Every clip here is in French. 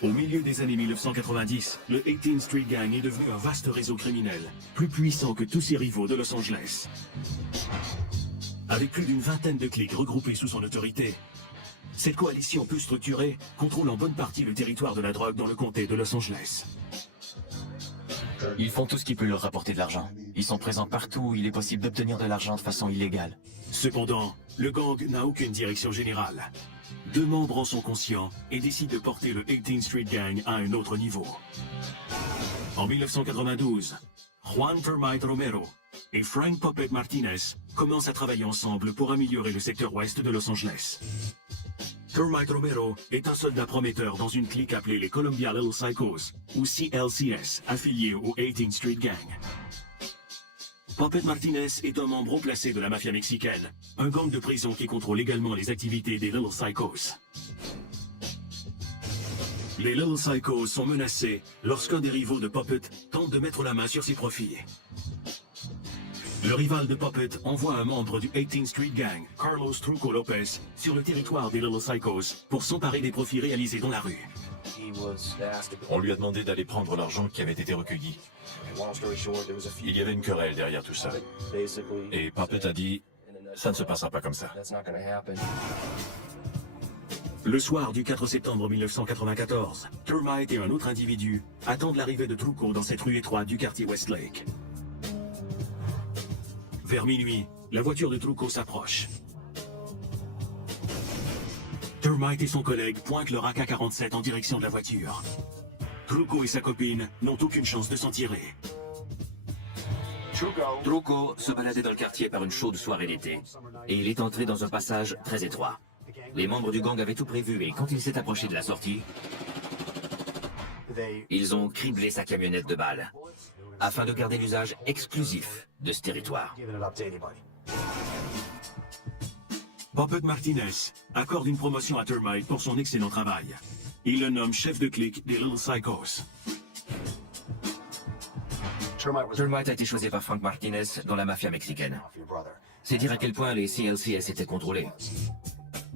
Au milieu des années 1990, le 18th Street Gang est devenu un vaste réseau criminel, plus puissant que tous ses rivaux de Los Angeles. Avec plus d'une vingtaine de cliques regroupées sous son autorité, cette coalition peu structurée contrôle en bonne partie le territoire de la drogue dans le comté de Los Angeles. Ils font tout ce qui peut leur rapporter de l'argent. Ils sont présents partout où il est possible d'obtenir de l'argent de façon illégale. Cependant, le gang n'a aucune direction générale. Deux membres en sont conscients et décident de porter le 18th Street Gang à un autre niveau. En 1992, Juan Termite Romero et Frank Puppet Martinez commencent à travailler ensemble pour améliorer le secteur ouest de Los Angeles. Termite Romero est un soldat prometteur dans une clique appelée les Columbia Little Psychos, ou CLCS, affiliée au 18th Street Gang. Puppet Martinez est un membre haut placé de la mafia mexicaine, un gang de prison qui contrôle également les activités des Little Psychos. Les Little Psychos sont menacés lorsqu'un des rivaux de Puppet tente de mettre la main sur ses profits. Le rival de Puppet envoie un membre du 18th Street Gang, Carlos Truco Lopez, sur le territoire des Little Psychos pour s'emparer des profits réalisés dans la rue. On lui a demandé d'aller prendre l'argent qui avait été recueilli. Il y avait une querelle derrière tout ça. Et Puppet a dit, ça ne se passera pas comme ça. Le soir du 4 septembre 1994, Termite et un autre individu attendent l'arrivée de Truco dans cette rue étroite du quartier Westlake. Vers minuit, la voiture de Truco s'approche. Termite et son collègue pointent leur AK-47 en direction de la voiture. Truco et sa copine n'ont aucune chance de s'en tirer. Truco se baladait dans le quartier par une chaude soirée d'été, et il est entré dans un passage très étroit. Les membres du gang avaient tout prévu, et quand il s'est approché de la sortie, ils ont criblé sa camionnette de balles, afin de garder l'usage exclusif de ce territoire. Puppet Martinez accorde une promotion à Termite pour son excellent travail. Il le nomme chef de clique des Little Psychos. Termite a été choisi par Frank Martinez dans la mafia mexicaine. C'est dire à quel point les CLCS étaient contrôlés.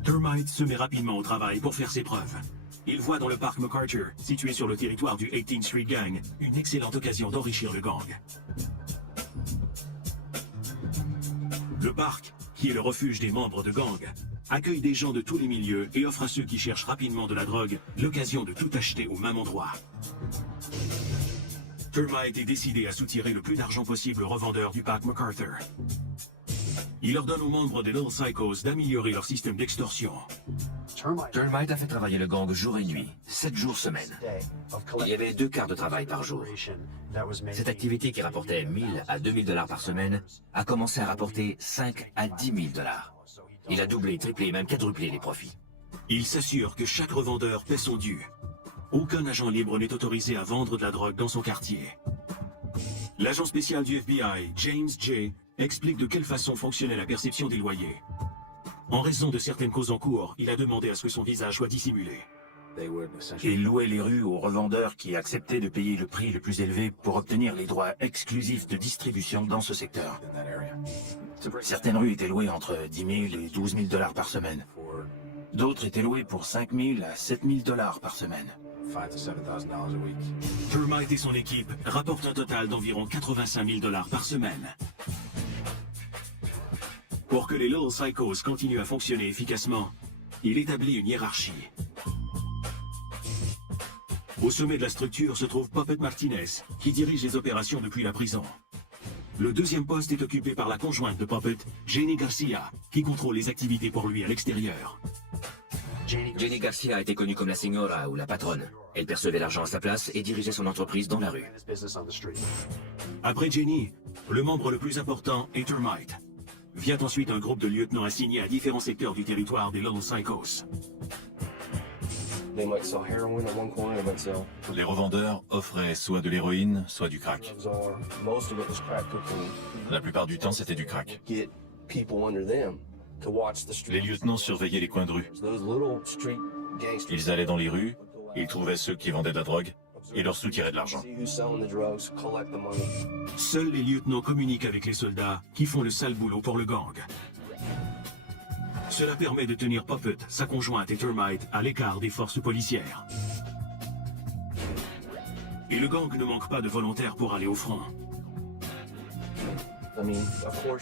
Termite se met rapidement au travail pour faire ses preuves. Il voit dans le parc MacArthur, situé sur le territoire du 18th Street Gang, une excellente occasion d'enrichir le gang. Le parc, qui est le refuge des membres de gang, accueille des gens de tous les milieux et offre à ceux qui cherchent rapidement de la drogue l'occasion de tout acheter au même endroit. Termite est décidé à soutirer le plus d'argent possible aux revendeurs du parc MacArthur. Il ordonne aux membres des Little Psychos d'améliorer leur système d'extorsion. Termite a fait travailler le gang jour et nuit, 7 jours semaine. Il y avait 2 quarts de travail par jour. Cette activité qui rapportait 1000 à 2000 $ par semaine a commencé à rapporter 5 à 10 000 $. Il a doublé, triplé et même quadruplé les profits. Il s'assure que chaque revendeur paie son dû. Aucun agent libre n'est autorisé à vendre de la drogue dans son quartier. L'agent spécial du FBI, James J., explique de quelle façon fonctionnait la perception des loyers. En raison de certaines causes en cours, il a demandé à ce que son visage soit dissimulé. Il louait les rues aux revendeurs qui acceptaient de payer le prix le plus élevé pour obtenir les droits exclusifs de distribution dans ce secteur. Certaines rues étaient louées entre 10 000 et 12 000 $ par semaine. D'autres étaient louées pour 5 000 à 7 000 $ par semaine. Termite et son équipe rapportent un total d'environ 85 000 $ par semaine. Pour que les Little Psychos continuent à fonctionner efficacement, il établit une hiérarchie. Au sommet de la structure se trouve Puppet Martinez, qui dirige les opérations depuis la prison. Le deuxième poste est occupé par la conjointe de Puppet, Jenny Garcia, qui contrôle les activités pour lui à l'extérieur. Jenny Garcia était connue comme la señora ou la patronne. Elle percevait l'argent à sa place et dirigeait son entreprise dans la rue. Après Jenny, le membre le plus important est Termite. Vient ensuite un groupe de lieutenants assignés à différents secteurs du territoire des Little Psychos. Les revendeurs offraient soit de l'héroïne, soit du crack. La plupart du temps, c'était du crack. Les lieutenants surveillaient les coins de rue. Ils allaient dans les rues, ils trouvaient ceux qui vendaient de la drogue et leur soutiraient de l'argent. Seuls les lieutenants communiquent avec les soldats qui font le sale boulot pour le gang. Cela permet de tenir Puppet, sa conjointe et Termite à l'écart des forces policières. Et le gang ne manque pas de volontaires pour aller au front.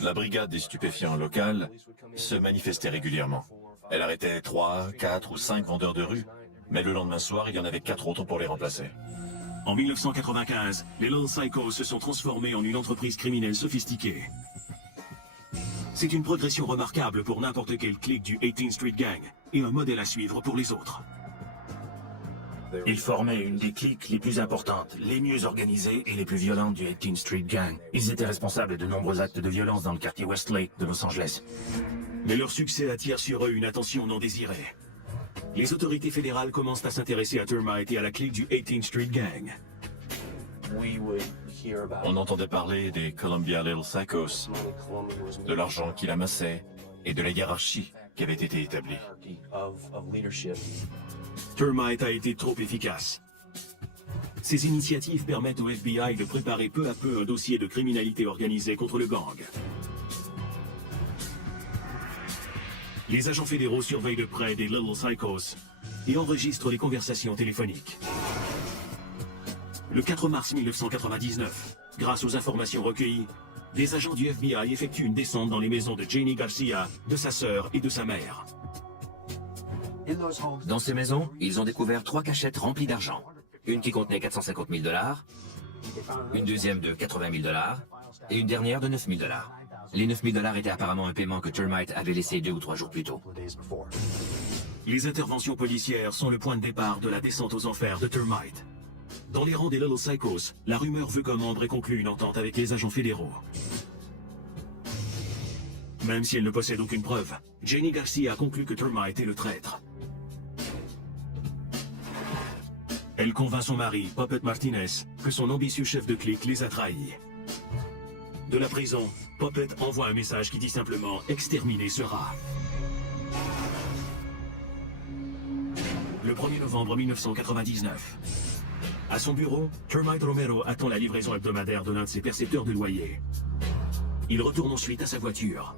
La brigade des stupéfiants locale se manifestait régulièrement. Elle arrêtait 3, 4 ou 5 vendeurs de rue, mais le lendemain soir, il y en avait 4 autres pour les remplacer. En 1995, les Little Psychos se sont transformés en une entreprise criminelle sophistiquée. C'est une progression remarquable pour n'importe quelle clique du 18th Street Gang et un modèle à suivre pour les autres. Ils formaient une des cliques les plus importantes, les mieux organisées et les plus violentes du 18th Street Gang. Ils étaient responsables de nombreux actes de violence dans le quartier Westlake de Los Angeles. Mais leur succès attire sur eux une attention non désirée. Les autorités fédérales commencent à s'intéresser à Termite et à la clique du 18th Street Gang. On entendait parler des Columbia Little Psychos, de l'argent qu'il amassait et de la hiérarchie qui avait été établie. Termite a été trop efficace. Ces initiatives permettent au FBI de préparer peu à peu un dossier de criminalité organisée contre le gang. Les agents fédéraux surveillent de près des Little Psychos et enregistrent les conversations téléphoniques. Le 4 mars 1999, grâce aux informations recueillies, des agents du FBI effectuent une descente dans les maisons de Janie Garcia, de sa sœur et de sa mère. Dans ces maisons, ils ont découvert 3 cachettes remplies d'argent. Une qui contenait 450 000 $, une deuxième de 80 000 $ et une dernière de 9 000 $. Les 9 000 $ étaient apparemment un paiement que Termite avait laissé 2 ou 3 jours plus tôt. Les interventions policières sont le point de départ de la descente aux enfers de Termite. Dans les rangs des Little Psychos, la rumeur veut qu'un membre ait conclu une entente avec les agents fédéraux. Même si elle ne possède aucune preuve, Janie Garcia a conclu que Termite est le traître. Elle convainc son mari, Puppet Martinez, que son ambitieux chef de clique les a trahis. De la prison, Puppet envoie un message qui dit simplement « Exterminer sera ». Le 1er novembre 1999. À son bureau, Termite Romero attend la livraison hebdomadaire de l'un de ses percepteurs de loyer. Il retourne ensuite à sa voiture.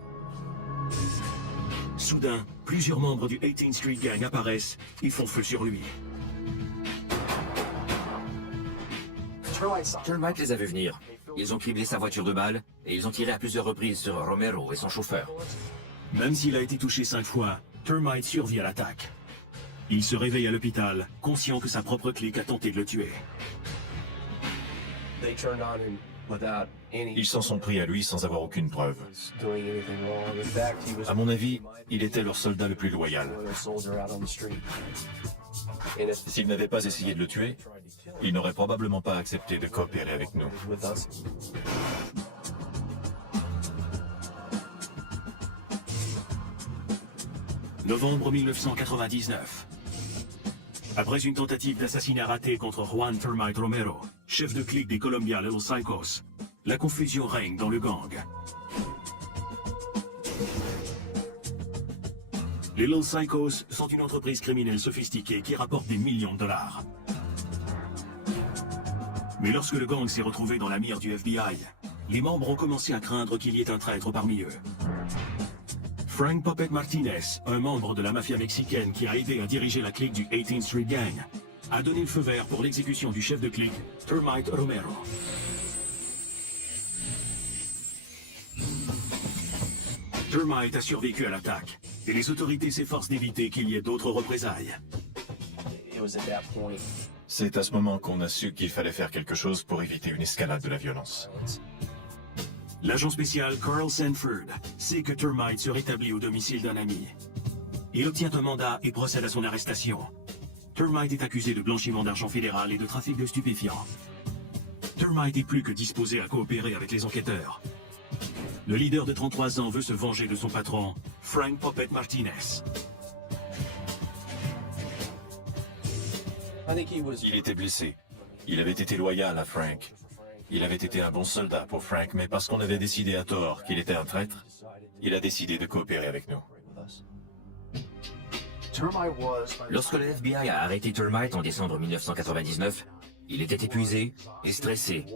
Soudain, plusieurs membres du 18th Street Gang apparaissent et font feu sur lui. Termite les a vus venir. Ils ont criblé sa voiture de balles et ils ont tiré à plusieurs reprises sur Romero et son chauffeur. Même s'il a été touché 5 fois, Termite survit à l'attaque. Il se réveille à l'hôpital, conscient que sa propre clique a tenté de le tuer. Ils s'en sont pris à lui sans avoir aucune preuve. À mon avis, il était leur soldat le plus loyal. S'il n'avait pas essayé de le tuer, il n'aurait probablement pas accepté de coopérer avec nous. Novembre 1999. Après une tentative d'assassinat ratée contre Juan Termite Romero, chef de clique des Columbia Little Psychos, la confusion règne dans le gang. Les Little Psychos sont une entreprise criminelle sophistiquée qui rapporte des millions de dollars. Mais lorsque le gang s'est retrouvé dans la mire du FBI, les membres ont commencé à craindre qu'il y ait un traître parmi eux. Frank Puppet Martinez, un membre de la mafia mexicaine qui a aidé à diriger la clique du 18th Street Gang, a donné le feu vert pour l'exécution du chef de clique, Termite Romero. Termite a survécu à l'attaque, et les autorités s'efforcent d'éviter qu'il y ait d'autres représailles. C'est à ce moment qu'on a su qu'il fallait faire quelque chose pour éviter une escalade de la violence. L'agent spécial Carl Sanford sait que Termite se rétablit au domicile d'un ami. Il obtient un mandat et procède à son arrestation. Termite est accusé de blanchiment d'argent fédéral et de trafic de stupéfiants. Termite est plus que disposé à coopérer avec les enquêteurs. Le leader de 33 ans veut se venger de son patron, Frank Puppet Martinez. Il était blessé. Il avait été loyal à Frank. Il avait été un bon soldat pour Frank, mais parce qu'on avait décidé à tort qu'il était un traître, il a décidé de coopérer avec nous. Lorsque le FBI a arrêté Termite en décembre 1999, il était épuisé et stressé,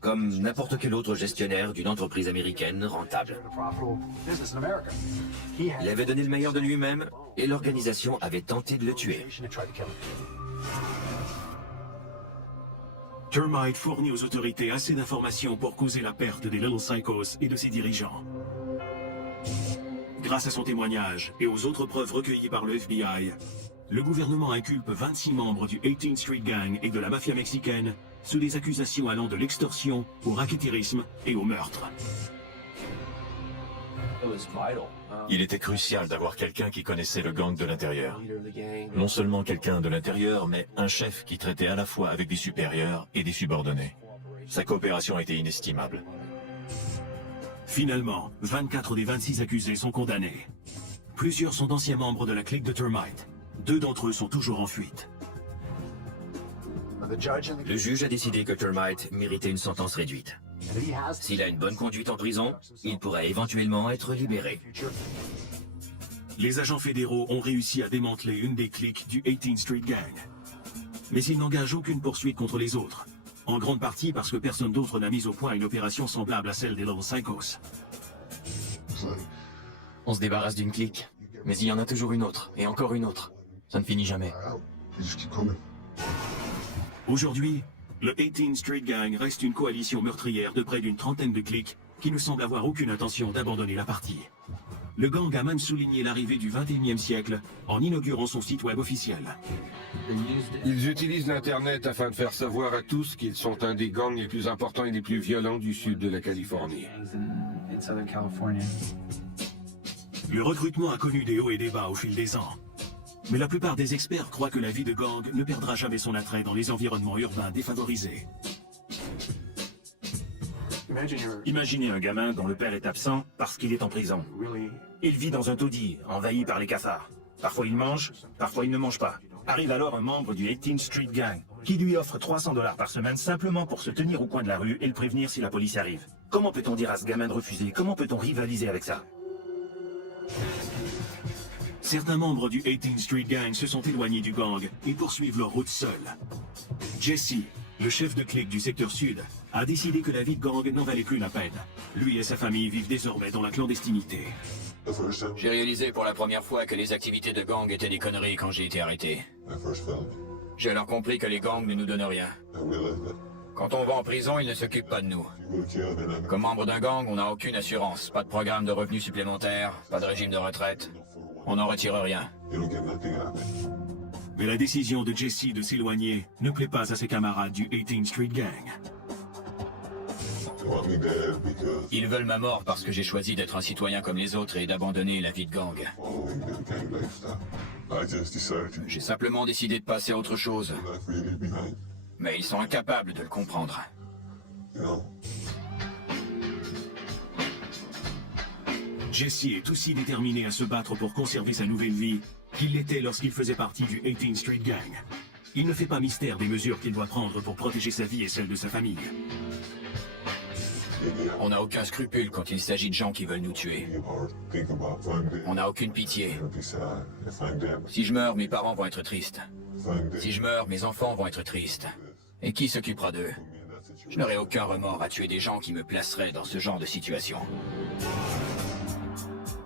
comme n'importe quel autre gestionnaire d'une entreprise américaine rentable. Il avait donné le meilleur de lui-même et l'organisation avait tenté de le tuer. Termite fournit aux autorités assez d'informations pour causer la perte des Little Psychos et de ses dirigeants. Grâce à son témoignage et aux autres preuves recueillies par le FBI, le gouvernement inculpe 26 membres du 18th Street Gang et de la mafia mexicaine sous des accusations allant de l'extorsion au rackettierisme et au meurtre. Il était crucial d'avoir quelqu'un qui connaissait le gang de l'intérieur. Non seulement quelqu'un de l'intérieur, mais un chef qui traitait à la fois avec des supérieurs et des subordonnés. Sa coopération était inestimable. Finalement, 24 des 26 accusés sont condamnés. Plusieurs sont d'anciens membres de la clique de Termite. 2 d'entre eux sont toujours en fuite. Le juge a décidé que Termite méritait une sentence réduite. S'il a une bonne conduite en prison, il pourrait éventuellement être libéré. Les agents fédéraux ont réussi à démanteler une des cliques du 18th Street Gang. Mais ils n'engagent aucune poursuite contre les autres. En grande partie parce que personne d'autre n'a mis au point une opération semblable à celle des Little Psychos. On se débarrasse d'une clique, mais il y en a toujours une autre, et encore une autre. Ça ne finit jamais. Aujourd'hui, le 18th Street Gang reste une coalition meurtrière de près d'une trentaine de cliques qui ne semble avoir aucune intention d'abandonner la partie. Le gang a même souligné l'arrivée du 21e siècle en inaugurant son site web officiel. Ils utilisent l'Internet afin de faire savoir à tous qu'ils sont un des gangs les plus importants et les plus violents du sud de la Californie. Le recrutement a connu des hauts et des bas au fil des ans. Mais la plupart des experts croient que la vie de gang ne perdra jamais son attrait dans les environnements urbains défavorisés. Imaginez un gamin dont le père est absent parce qu'il est en prison. Il vit dans un taudis, envahi par les cafards. Parfois il mange, parfois il ne mange pas. Arrive alors un membre du 18th Street Gang qui lui offre 300 $ par semaine simplement pour se tenir au coin de la rue et le prévenir si la police arrive. Comment peut-on dire à ce gamin de refuser? Comment peut-on rivaliser avec ça? Certains membres du 18th Street Gang se sont éloignés du gang et poursuivent leur route seuls. Jesse, le chef de clique du secteur sud, a décidé que la vie de gang n'en valait plus la peine. Lui et sa famille vivent désormais dans la clandestinité. J'ai réalisé pour la première fois que les activités de gang étaient des conneries quand j'ai été arrêté. J'ai alors compris que les gangs ne nous donnent rien. Quand on va en prison, ils ne s'occupent pas de nous. Comme membre d'un gang, on n'a aucune assurance, pas de programme de revenus supplémentaires, pas de régime de retraite. On n'en retire rien. Mais la décision de Jesse de s'éloigner ne plaît pas à ses camarades du 18th Street Gang. Ils veulent ma mort parce que j'ai choisi d'être un citoyen comme les autres et d'abandonner la vie de gang. J'ai simplement décidé de passer à autre chose. Mais ils sont incapables de le comprendre. Jesse est aussi déterminé à se battre pour conserver sa nouvelle vie qu'il l'était lorsqu'il faisait partie du 18th Street Gang. Il ne fait pas mystère des mesures qu'il doit prendre pour protéger sa vie et celle de sa famille. On n'a aucun scrupule quand il s'agit de gens qui veulent nous tuer. On n'a aucune pitié. Si je meurs, mes parents vont être tristes. Si je meurs, mes enfants vont être tristes. Et qui s'occupera d'eux? Je n'aurai aucun remords à tuer des gens qui me placeraient dans ce genre de situation.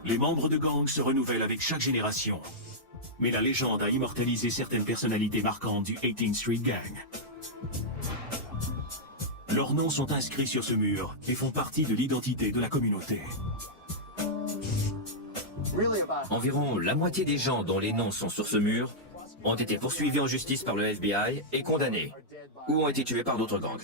Les membres de gang se renouvellent avec chaque génération. Mais la légende a immortalisé certaines personnalités marquantes du 18th Street Gang. Leurs noms sont inscrits sur ce mur et font partie de l'identité de la communauté. Environ la moitié des gens dont les noms sont sur ce mur ont été poursuivis en justice par le FBI et condamnés, ou ont été tués par d'autres gangs.